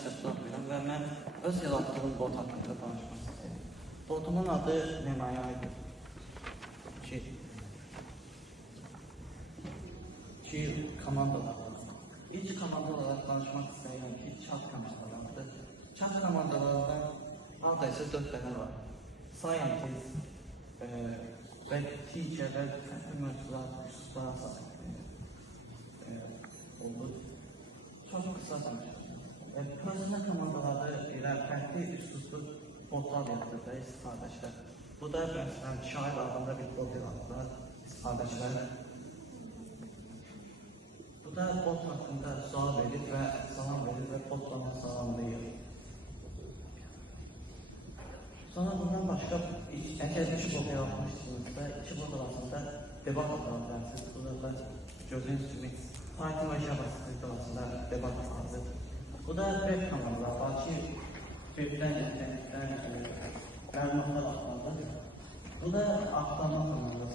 işdə tutabilirim və mən öz yarattığım bot haqqında danışmaq istəyirəm. Botumun adı Memayaydır. İki komandalardır. İlk komanda olaraq danışmaq istəyirəm ki, chat komandalardır. Chat komandalarından haradaysa 4 dənə var. Scientist və teacher və fərqli mövzular, xüsuslara əsas olur. Çox qısa danışacağım. Personel komandaları ilə fərqli üslublu botlar yaratırlar istifadəçilər. Bu da məsələn şair adında bir bot yaratırlar istifadəçilər. Bu da bot haqqında sual verir və salam verir və botla salamlayır. Sonra bundan başqa, əgər iki bot yaratmışsınızsa, iki bot arasında debat aparabilirsiniz. Burada gördüyünüz kimi Python və JavaScript arasında debat aparılır. Bu da web komandalar var ki, webdən məlumatlar axtarılır. Bu da axtarma komandası.